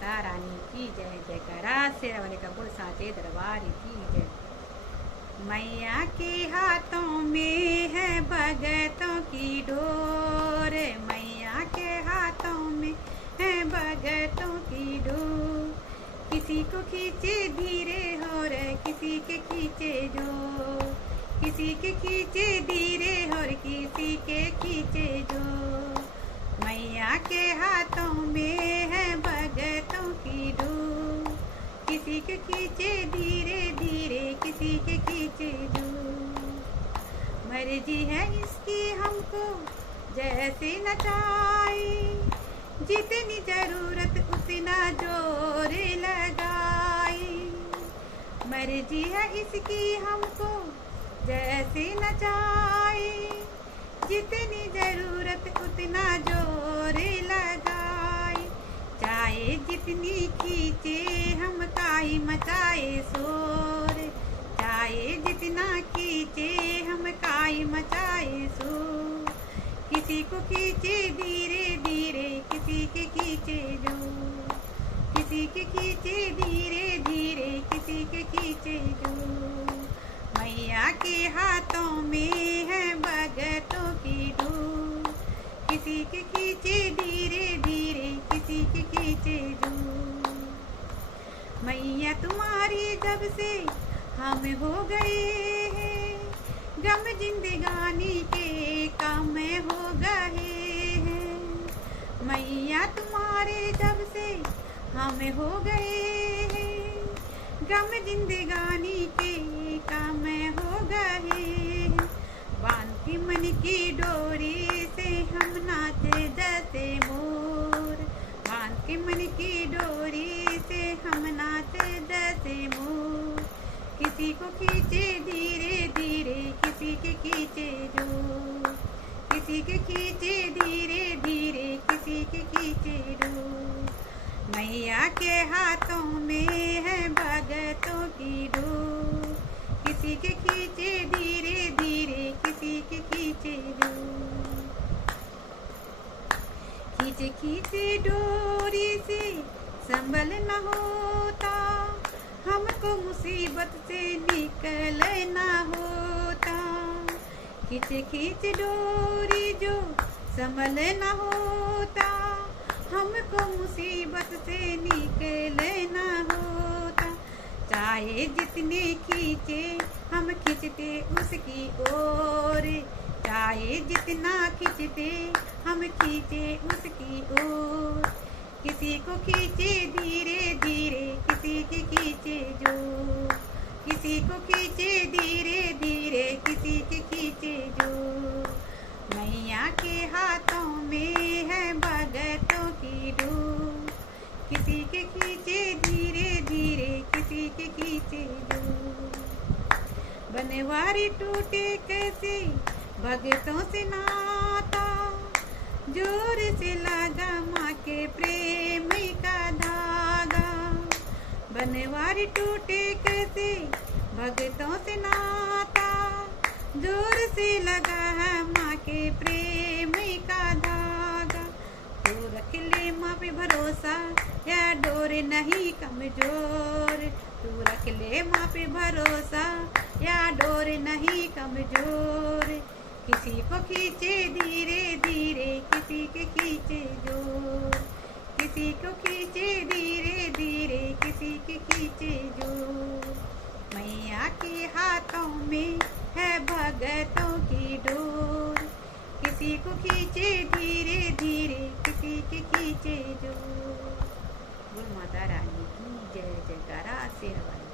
माता रानी की जय जयकारा शेरा वाले का बोल साचे दरबार की जय। मैया के हाथों में है भगतों की डोर, मैया के हाथों में है भगतों की डोर। किसी को खींचे धीरे और किसी के खींचे जोर, किसी के खींचे धीरे और किसी के खींचे जोर। मैया के हाथों में है भगतों की डोर, किसी के खींचे धीरे धीरे किसी के खींचे जोर। मर्जी है इसकी हमको जैसे नचाए, जितनी जरूरत उतना जोर लगाए। मर्जी है इसकी हमको जैसे नचाए, जितनी जरूरत उतना जोर लगाए। चाहे जितनी खींचे हम काई मचाए शोर, चाहे जितना खींचे हम काई मचाए शोर। किसी को खींचे धीरे धीरे किसी के खींचे जोर, किसी के खींचे धीरे धीरे किसी के खींचे जोर। मैया के हाथों में है भगतों की डोर, किसी के खींचे धीरे धीरे किसी के खींचे जोर। मैया तुम्हारी जब से हम हो गए हैं, गम जिंदगानी के कम हो गए हैं। मैया तुम्हारे जब से हम हो गए हैं, गम जिंदगानी के कम हो गए हैं। बांध के मन की डोरी से हम नाचे जैसे मोर, बांध के मन की डोरी से हम नाचे जैसे मोर। किसी को खींचे धीरे धीरे किसी के खींचे जोर, किसी के खींचे धीरे धीरे किसी के खींचे जोर। मैया के हाथों में है भगतों की डोर, किसी के खींचे धीरे धीरे किसी के खींचे जोर। खींचे खींचे डोरी से संभल न होता, हमको मुसीबत से निकलना होता। खींचे खींचे डोरी जो संभल न होता, हमको मुसीबत से निकलना होता। चाहे जितने खींचे हम खींचते उसकी ओर, चाहे जितना खींचते हम खींचे उसकी ओर। किसी को खींचे धीरे धीरे किसी के खींचे जोर, किसी को खींचे धीरे धीरे किसी के खींचे जोर। मैया के हाथों में है भगतों की डोर, किसी के खींचे धीरे धीरे किसी के खींचे जोर। बनवारी टूटे कैसे भगतों से नाता, जोर से लगा माँ के प्रेम का धागा। बनवारी टूटे कैसे भगतों से नाता, जोर से लगा है माँ के प्रेम का धागा। तू रख ले माँ पे भरोसा या डोर नहीं कमजोर, तू रख ले माँ पे भरोसा या डोर नहीं कमजोर। किसी को खींचे धीरे धीरे किसी के खींचे जोर, किसी को खींचे धीरे धीरे किसी के खींचे जोर। मैया के हाथों में है भगतों की डोर, किसी को खींचे धीरे धीरे किसी के खींचे जोर। बोल माता रानी की जय जयकारा शेरा वाली।